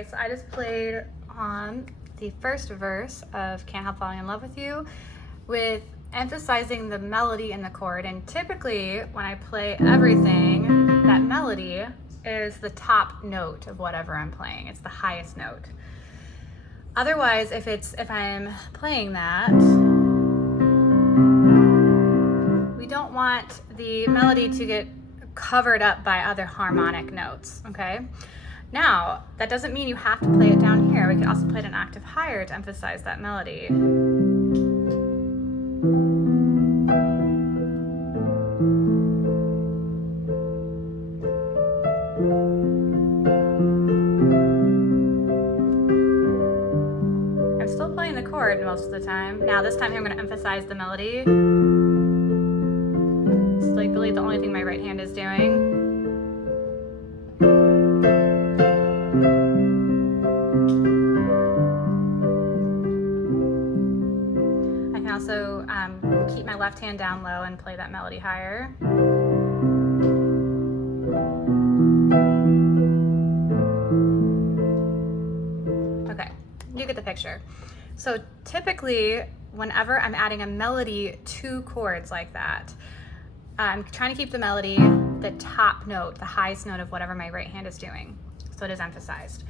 Okay, so I just played the first verse of Can't Help Falling in Love with You with emphasizing the melody in the chord. And typically when I play everything, that melody is the top note of whatever I'm playing. It's the highest note. Otherwise, if I'm playing that, we don't want the melody to get covered up by other harmonic notes, okay? Now, that doesn't mean you have to play it down here. We could also play it an octave higher to emphasize that melody. I'm still playing the chord most of the time. Now, this time I'm going to emphasize the melody. It's like really the only thing my right hand is doing. Also keep my left hand down low and play that melody higher. Okay, you get the picture. So typically, whenever I'm adding a melody to chords like that, I'm trying to keep the melody the top note, the highest note of whatever my right hand is doing. So it is emphasized.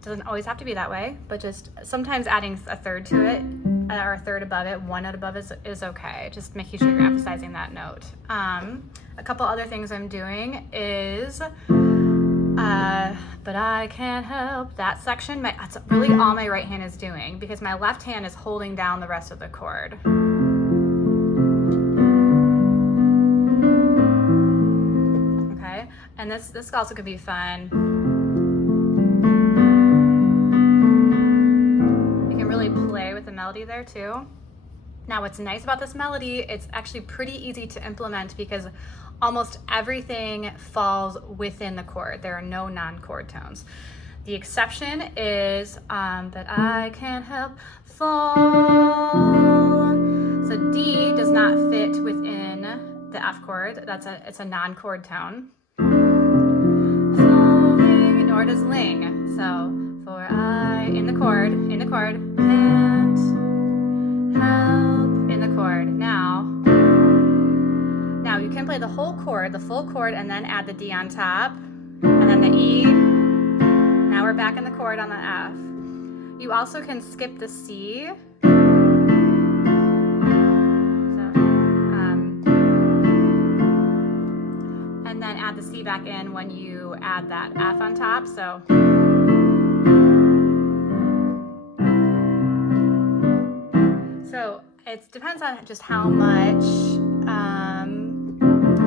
Doesn't always have to be that way, but just sometimes adding a third to it or a third above it, one note above is okay. Just making sure you're emphasizing that note. A couple other things I'm doing is, but I can't help that section. That's really all my right hand is doing because my left hand is holding down the rest of the chord. Okay, and this also could be fun. Play with the melody there too. Now what's nice about this melody, it's actually pretty easy to implement because almost everything falls within the chord. There are no non-chord tones. The exception is that I can't help fall. So D does not fit within the F chord. It's a non-chord tone. Falling, nor does ling. So for I in the chord, can't help in the chord. Now you can play the whole chord, the full chord, and then add the D on top, and then the E. Now we're back in the chord on the F. You also can skip the C. And then add the C back in when you add that F on top. So it depends on just how much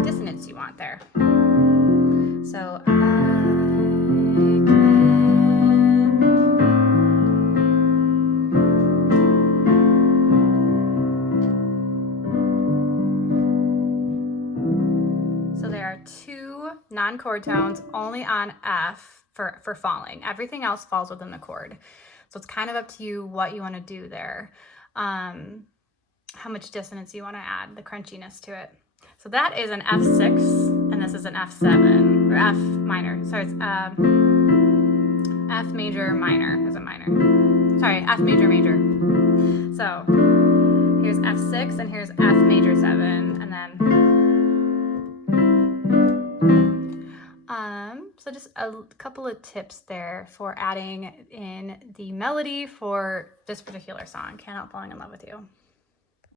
dissonance you want there. So there are two non-chord tones only on F for falling. Everything else falls within the chord. So it's kind of up to you what you want to do there. How much dissonance you want to add, the crunchiness to it. So that is an F6 and this is an F7 or F minor. Sorry, it's F major minor is a minor. Sorry, F major major. So here's F6 and here's F major 7 and then so just a couple of tips there for adding in the melody for this particular song, Can't Help Falling in Love with You.